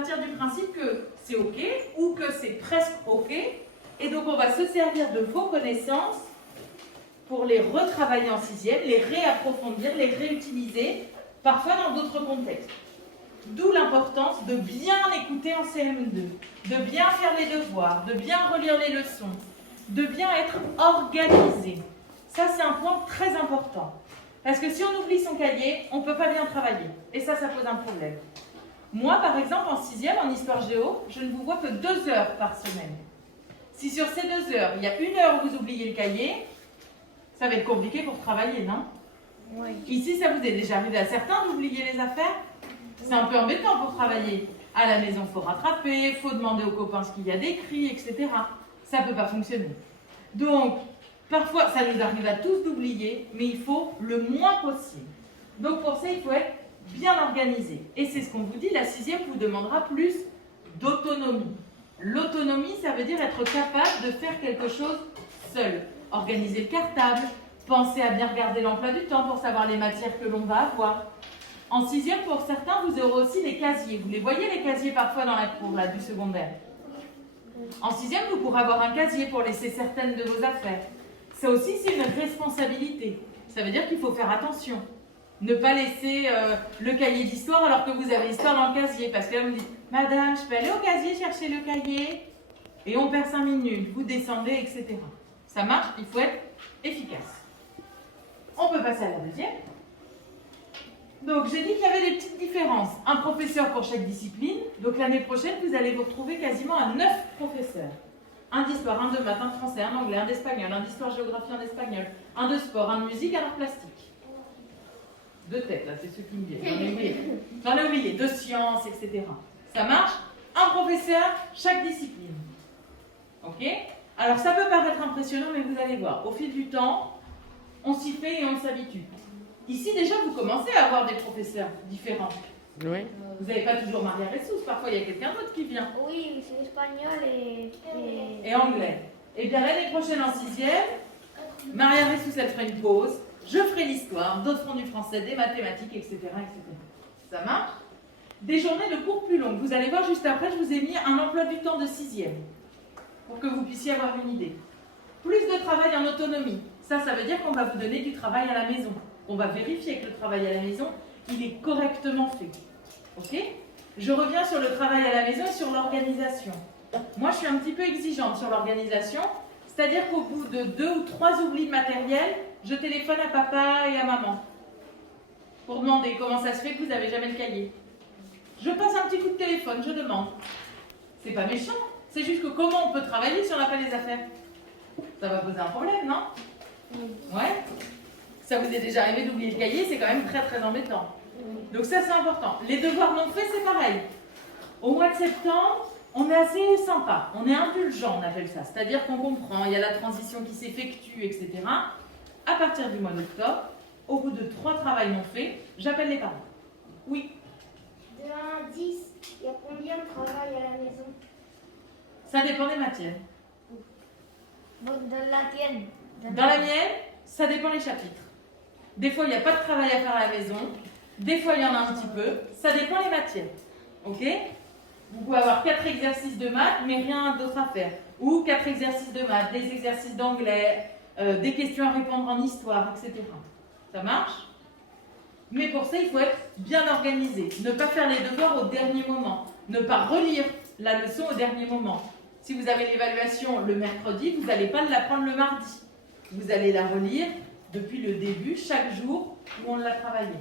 partir du principe que c'est OK ou que c'est presque OK. Et donc, on va se servir de vos connaissances pour les retravailler en sixième, les réapprofondir, les réutiliser, parfois dans d'autres contextes. D'où l'importance de bien écouter en CM2, de bien faire les devoirs, de bien relire les leçons, de bien être organisé. Ça, c'est un point très important. Parce que si on oublie son cahier, on ne peut pas bien travailler. Et ça pose un problème. Moi, par exemple, en sixième, en histoire géo, je ne vous vois que 2 heures par semaine. Si sur ces 2 heures, il y a 1 heure où vous oubliez le cahier, ça va être compliqué pour travailler, non? Oui. Ici, ça vous est déjà arrivé à certains d'oublier les affaires? C'est un peu embêtant pour travailler. À la maison, il faut rattraper, il faut demander aux copains ce qu'il y a d'écrit, etc. Ça ne peut pas fonctionner. Donc, parfois, ça nous arrive à tous d'oublier, mais il faut le moins possible. Donc, pour ça, il faut être bien organisé. Et c'est ce qu'on vous dit, la sixième vous demandera plus d'autonomie. L'autonomie, ça veut dire être capable de faire quelque chose seul. Organiser le cartable, penser à bien regarder l'emploi du temps pour savoir les matières que l'on va avoir. En sixième, pour certains, vous aurez aussi les casiers. Vous les voyez, les casiers, parfois dans la cour là, du secondaire. En sixième, vous pourrez avoir un casier pour laisser certaines de vos affaires. Ça aussi, c'est une responsabilité. Ça veut dire qu'il faut faire attention. Ne pas laisser le cahier d'histoire alors que vous avez l'histoire dans le casier. Parce que là, vous me dites, madame, je peux aller au casier chercher le cahier? Et on perd 5 minutes, vous descendez, etc. Ça marche, il faut être efficace. On peut passer à la deuxième. Donc, j'ai dit qu'il y avait des petites différences. Un professeur pour chaque discipline. Donc, l'année prochaine, vous allez vous retrouver quasiment à 9 professeurs. Un d'histoire, un de maths, un de français, un anglais, un d'espagnol, un d'histoire-géographie, un d'espagnol, un de sport, un de musique, un d'art plastique. 2 têtes, là, c'est ceux qui me viennent. J'en ai oublié. 2 sciences, etc. Ça marche? Un professeur, chaque discipline. OK? Alors, ça peut paraître impressionnant, mais vous allez voir. Au fil du temps, on s'y fait et on s'habitue. Ici, déjà, vous commencez à avoir des professeurs différents. Oui. Vous n'avez pas toujours Maria Ressous. Parfois, il y a quelqu'un d'autre qui vient. Oui, c'est espagnol Et anglais. Et bien, l'année prochaine, en sixième, Maria Ressous, elle fera une pause. Je ferai l'histoire, d'autres feront du français, des mathématiques, etc., etc. Ça marche? Des journées de cours plus longues. Vous allez voir juste après, je vous ai mis un emploi du temps de sixième pour que vous puissiez avoir une idée. Plus de travail en autonomie. Ça veut dire qu'on va vous donner du travail à la maison. On va vérifier que le travail à la maison, il est correctement fait. OK? Je reviens sur le travail à la maison et sur l'organisation. Moi, je suis un petit peu exigeante sur l'organisation. C'est-à-dire qu'au bout de 2 ou 3 oublis de matériel, je téléphone à papa et à maman pour demander comment ça se fait que vous n'avez jamais le cahier. Je passe un petit coup de téléphone, je demande. C'est pas méchant, c'est juste que comment on peut travailler si on n'a pas les affaires? Ça va poser un problème, non? Ouais? Ça vous est déjà arrivé d'oublier le cahier, c'est quand même très très embêtant. Donc ça c'est important. Les devoirs non faits, c'est pareil. Au mois de septembre, on est assez sympa, on est indulgent, on appelle ça. C'est-à-dire qu'on comprend, il y a la transition qui s'effectue, etc. À partir du mois d'octobre, au bout de 3 travails non faits, j'appelle les parents. Oui. De 1 à 10, il y a combien de travail à la maison? Ça dépend des matières. Dans la tienne. Dans la mienne, ça dépend des chapitres. Des fois, il n'y a pas de travail à faire à la maison. Des fois, il y en a un petit peu. Ça dépend des matières. OK? Vous pouvez avoir 4 exercices de maths, mais rien d'autre à faire. Ou 4 exercices de maths, des exercices d'anglais, des questions à répondre en histoire, etc. Ça marche? Mais pour ça, il faut être bien organisé. Ne pas faire les devoirs au dernier moment. Ne pas relire la leçon au dernier moment. Si vous avez l'évaluation le mercredi, vous n'allez pas l'apprendre le mardi. Vous allez la relire depuis le début, chaque jour où on l'a travaillé.